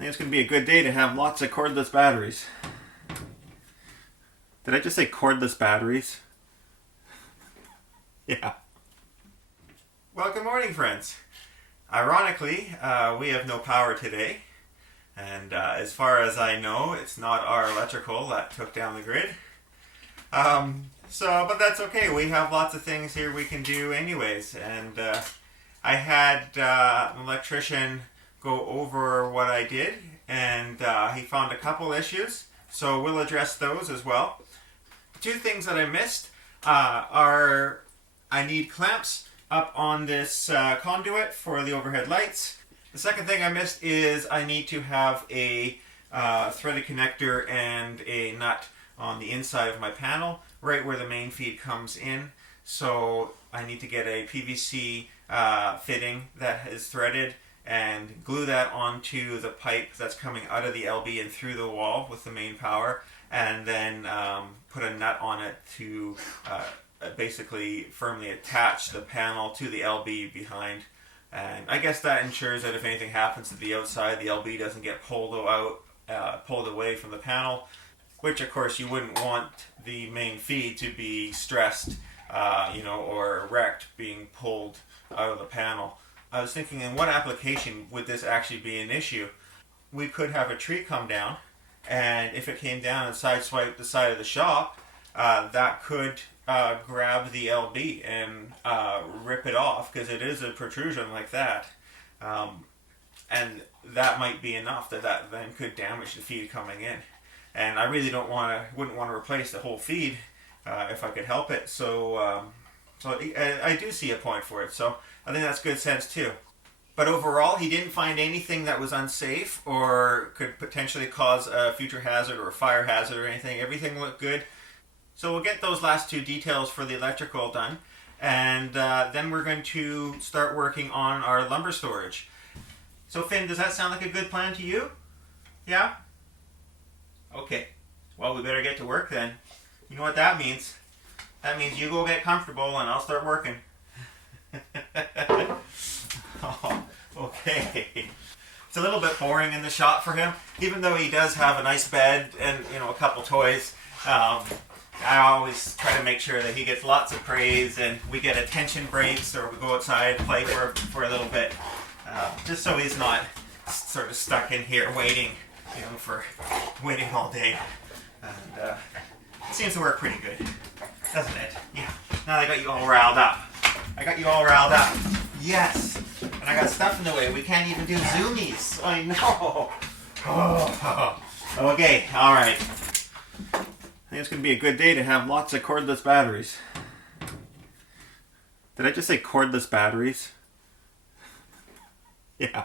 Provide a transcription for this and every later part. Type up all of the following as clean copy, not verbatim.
think it's going to be a good day to have lots of cordless batteries. Did I just say cordless batteries? Yeah. Well, good morning, friends. Ironically, we have no power today. And as far as I know, it's not our electrical that took down the grid. But that's okay. We have lots of things here we can do anyways. And I had an electrician go over what I did, and he found a couple issues. So we'll address those as well. Two things that I missed are I need clamps up on this conduit for the overhead lights. The second thing I missed is I need to have a threaded connector and a nut on the inside of my panel, right where the main feed comes in. So I need to get a PVC fitting that is threaded and glue that onto the pipe that's coming out of the LB and through the wall with the main power, and then put a nut on it to basically firmly attach the panel to the LB behind. And I guess that ensures that if anything happens to the outside, the LB doesn't get pulled away from the panel, which of course you wouldn't want the main feed to be stressed, or wrecked being pulled out of the panel. I was thinking, in what application would this actually be an issue? We could have a tree come down, and if it came down and sideswiped the side of the shop, that could grab the LB and rip it off, because it is a protrusion like that. And that might be enough that then could damage the feed coming in. And I really wouldn't want to replace the whole feed if I could help it. So I do see a point for it. So I think that's good sense too. But overall, he didn't find anything that was unsafe or could potentially cause a future hazard or a fire hazard or anything. Everything looked good. So we'll get those last two details for the electrical done. And then we're going to start working on our lumber storage. So Finn, does that sound like a good plan to you? Yeah? Okay. Well, we better get to work then. You know what that means? That means you go get comfortable and I'll start working. Oh, okay. It's a little bit boring in the shop for him, even though he does have a nice bed and a couple toys. I always try to make sure that he gets lots of praise, and we get attention breaks, or we go outside and play for a little bit, just so he's not sort of stuck in here waiting all day. And it seems to work pretty good, doesn't it? Yeah. Now I got you all riled up. Yes. And I got stuff in the way. We can't even do zoomies. I know. Oh. Okay. All right. I think it's going to be a good day to have lots of cordless batteries. Did I just say cordless batteries? Yeah.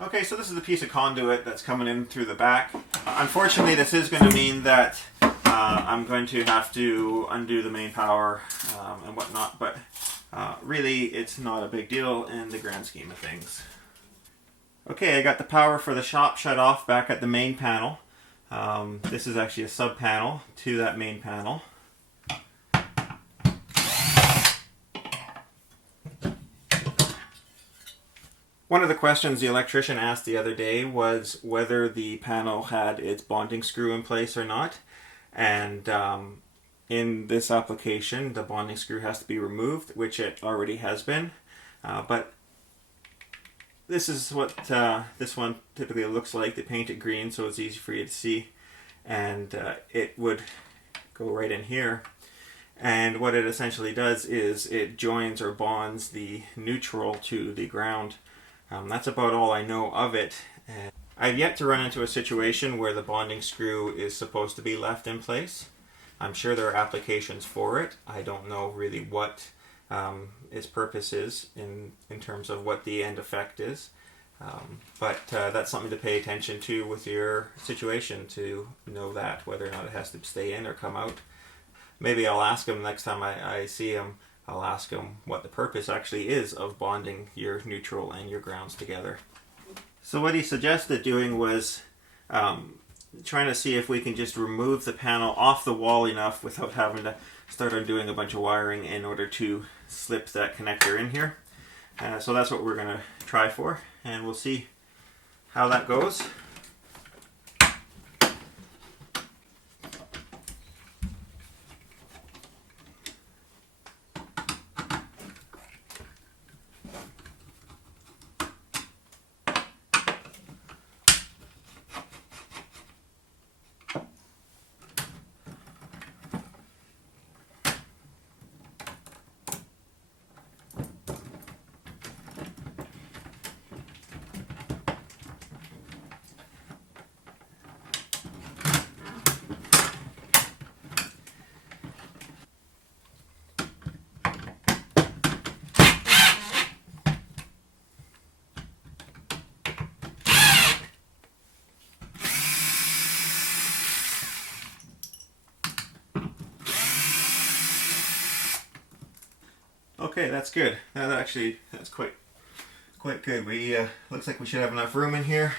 Okay, so this is the piece of conduit that's coming in through the back. Unfortunately, this is going to mean that I'm going to have to undo the main power and whatnot, but really it's not a big deal in the grand scheme of things. Okay, I got the power for the shop shut off back at the main panel. This is actually a sub panel to that main panel. One of the questions the electrician asked the other day was whether the panel had its bonding screw in place or not. And in this application, the bonding screw has to be removed, which it already has been. But this is what this one typically looks like. They paint it green so it's easy for you to see. And it would go right in here. And what it essentially does is it joins or bonds the neutral to the ground. That's about all I know of it. And I've yet to run into a situation where the bonding screw is supposed to be left in place. I'm sure there are applications for it. I don't know really what its purpose is in terms of what the end effect is. But that's something to pay attention to with your situation, to know that, whether or not it has to stay in or come out. Maybe I'll ask him next time I see him. I'll ask him what the purpose actually is of bonding your neutral and your grounds together. So what he suggested doing was trying to see if we can just remove the panel off the wall enough without having to start undoing a bunch of wiring in order to slip that connector in here. So that's what we're going to try for, and we'll see how that goes. Okay, that's good. That's quite good. We looks like we should have enough room in here.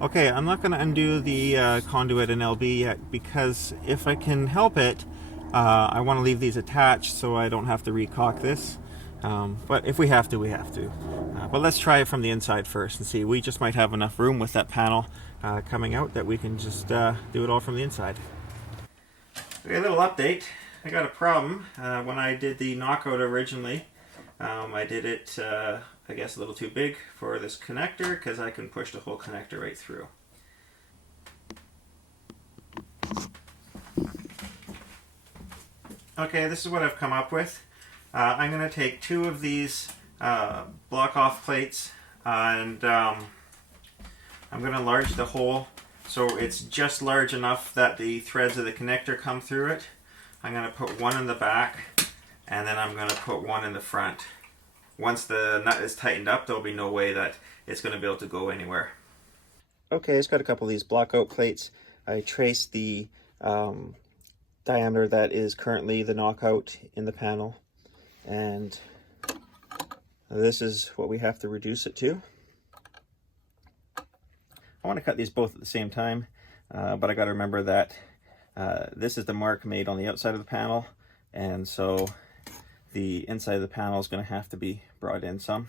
Okay, I'm not going to undo the conduit and LB yet, because if I can help it, I want to leave these attached so I don't have to recock this. But if we have to, we have to. But let's try it from the inside first and see. We just might have enough room with that panel coming out that we can just do it all from the inside. Okay, a little update. I got a problem. When I did the knockout originally, I did it, I guess, a little too big for this connector, because I can push the whole connector right through. Okay, this is what I've come up with. I'm going to take 2 of these block off plates, and I'm going to enlarge the hole so it's just large enough that the threads of the connector come through it. I'm going to put one in the back, and then I'm going to put one in the front. Once the nut is tightened up, there'll be no way that it's going to be able to go anywhere. Okay, it's got a couple of these block out plates. I traced the diameter that is currently the knockout in the panel, and this is what we have to reduce it to. I want to cut these both at the same time, but I got to remember that this is the mark made on the outside of the panel, and so the inside of the panel is going to have to be brought in some.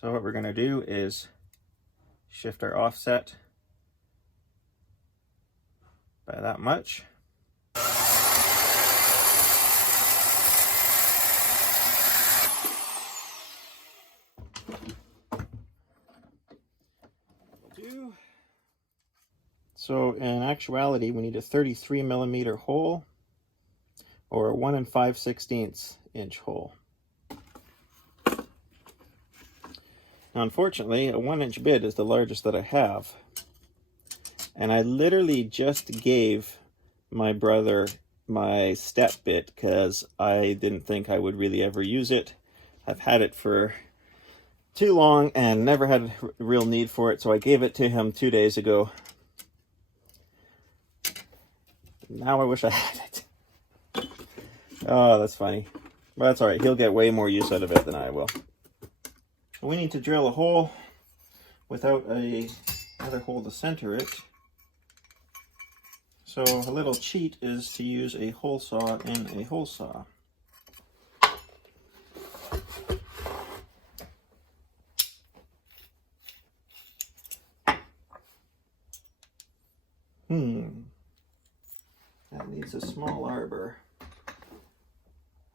So what we're going to do is shift our offset by that much. So in actuality, we need a 33 millimeter hole or a 1 5/16 inch hole. Now, unfortunately, a 1-inch bit is the largest that I have. And I literally just gave my brother my step bit because I didn't think I would really ever use it. I've had it for too long and never had a real need for it, so I gave it to him 2 days ago. Now I wish I had it. Oh, that's funny. But that's alright, he'll get way more use out of it than I will. We need to drill a hole without another hole to center it. So a little cheat is to use a hole saw in a hole saw. That needs a small arbor.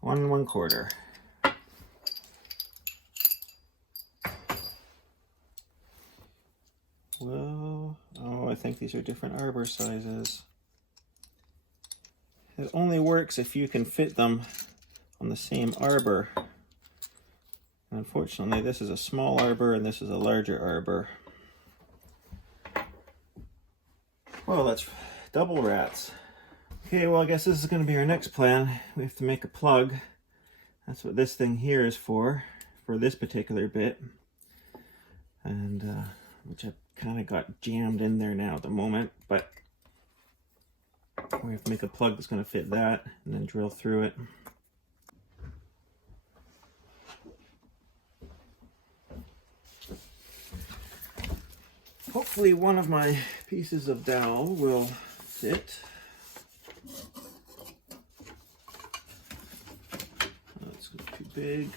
1 1/4. Well, oh, I think these are different arbor sizes. It only works if you can fit them on the same arbor. Unfortunately, this is a small arbor and this is a larger arbor. Well, that's double rats. Okay, well, I guess this is going to be our next plan. We have to make a plug. That's what this thing here is for this particular bit. And which I kind of got jammed in there now at the moment, but we have to make a plug that's going to fit that and then drill through it. Hopefully one of my pieces of dowel will fit. That's too big.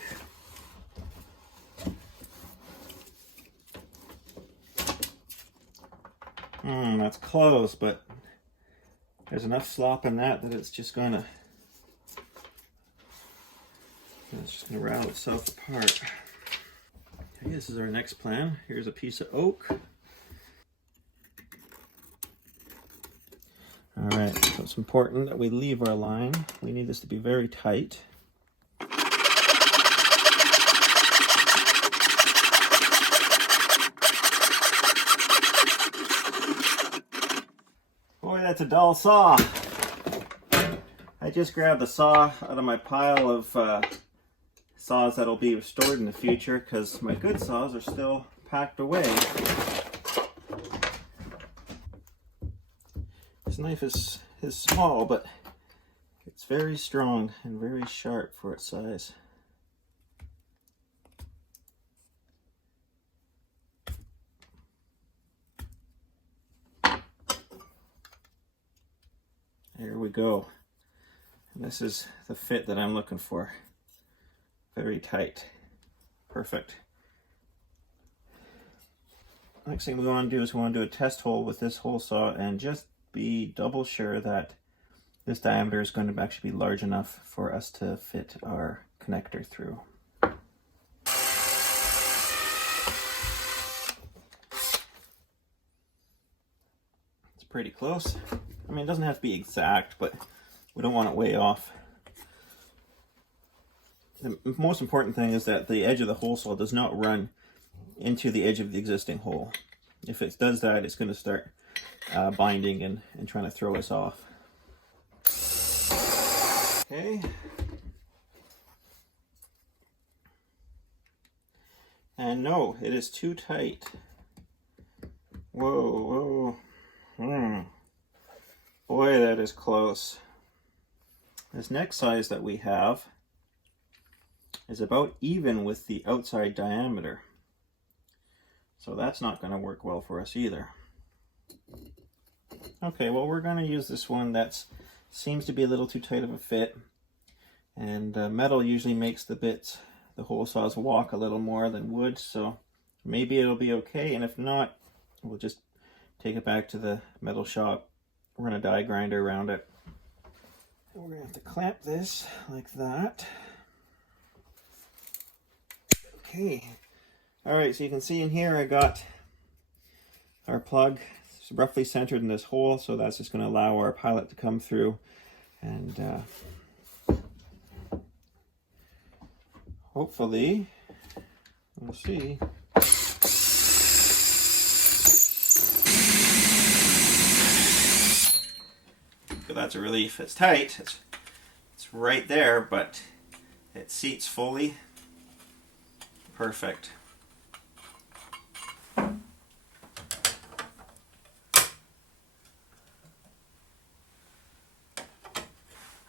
That's close, but there's enough slop in that it's just gonna rattle itself apart. Okay, this is our next plan. Here's a piece of oak. All right, so it's important that we leave our line. We need this to be very tight. Boy, that's a dull saw. I just grabbed the saw out of my pile of saws that'll be restored in the future because my good saws are still packed away. This knife is small, but it's very strong and very sharp for its size. There we go. And this is the fit that I'm looking for. Very tight. Perfect. Next thing we want to do is we want to do a test hole with this hole saw and just be double sure that this diameter is going to actually be large enough for us to fit our connector through. It's pretty close. I mean, it doesn't have to be exact, but we don't want it way off. The most important thing is that the edge of the hole saw does not run into the edge of the existing hole. If it does that, it's going to start binding and trying to throw us off. Okay. And no, it is too tight. Whoa, whoa. Boy, that is close. This next size that we have is about even with the outside diameter. So that's not going to work well for us either. Okay, well, we're going to use this one that seems to be a little too tight of a fit. And metal usually makes the hole saws walk a little more than wood, so maybe it'll be okay. And if not, we'll just take it back to the metal shop, run a die grinder around it. And we're going to have to clamp this like that. Okay. Alright, so you can see in here I got our plug. It's roughly centered in this hole, so that's just going to allow our pilot to come through. And hopefully, we'll see. So that's a relief. It's tight. It's right there, but it seats fully. Perfect.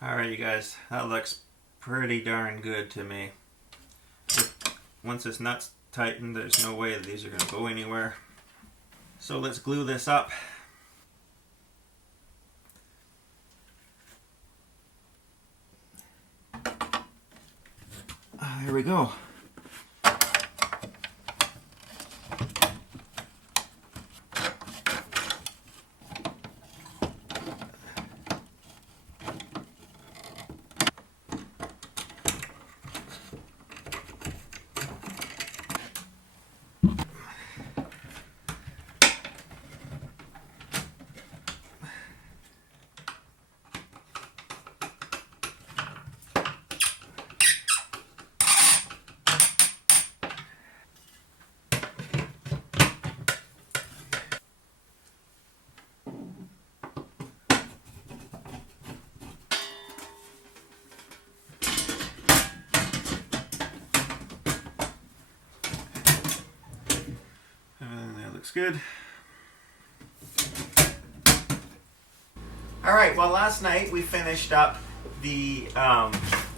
Alright, you guys, that looks pretty darn good to me. Once this nut's tightened, there's no way that these are going to go anywhere. So let's glue this up. There we go. Looks good. Alright, well last night we finished up the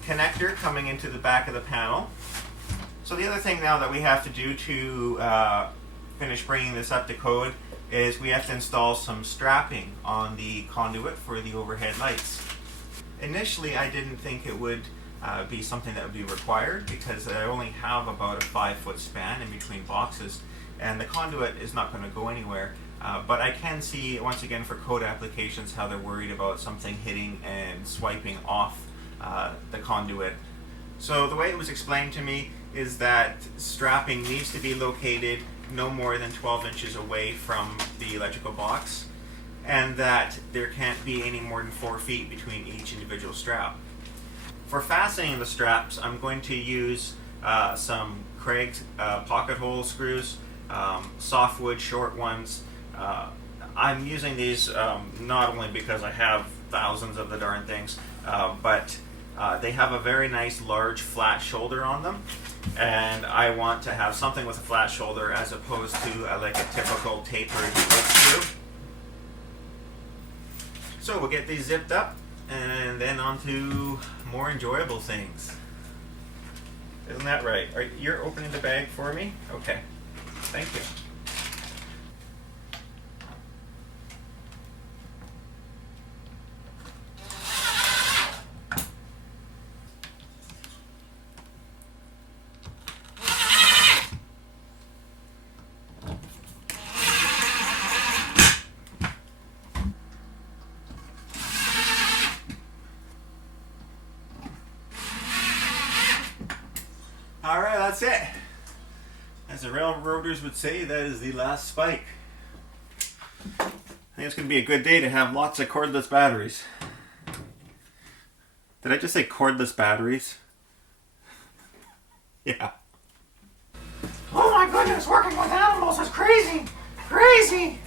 connector coming into the back of the panel. So the other thing now that we have to do to finish bringing this up to code is we have to install some strapping on the conduit for the overhead lights. Initially I didn't think it would be something that would be required because I only have about a 5-foot span in between boxes and the conduit is not going to go anywhere. But I can see, once again, for code applications, how they're worried about something hitting and swiping off the conduit. So the way it was explained to me is that strapping needs to be located no more than 12 inches away from the electrical box, and that there can't be any more than 4 feet between each individual strap. For fastening the straps, I'm going to use some Craig's pocket hole screws, softwood short ones. I'm using these not only because I have thousands of the darn things, but they have a very nice large flat shoulder on them, and I want to have something with a flat shoulder as opposed to like a typical tapered wood screw. So we'll get these zipped up and then on to more enjoyable things. Isn't that right? You're opening the bag for me? Okay. Thank you. Alright, that's it. As the railroaders would say, that is the last spike. I think it's going to be a good day to have lots of cordless batteries. Did I just say cordless batteries? Yeah. Oh my goodness, working with animals is crazy! Crazy!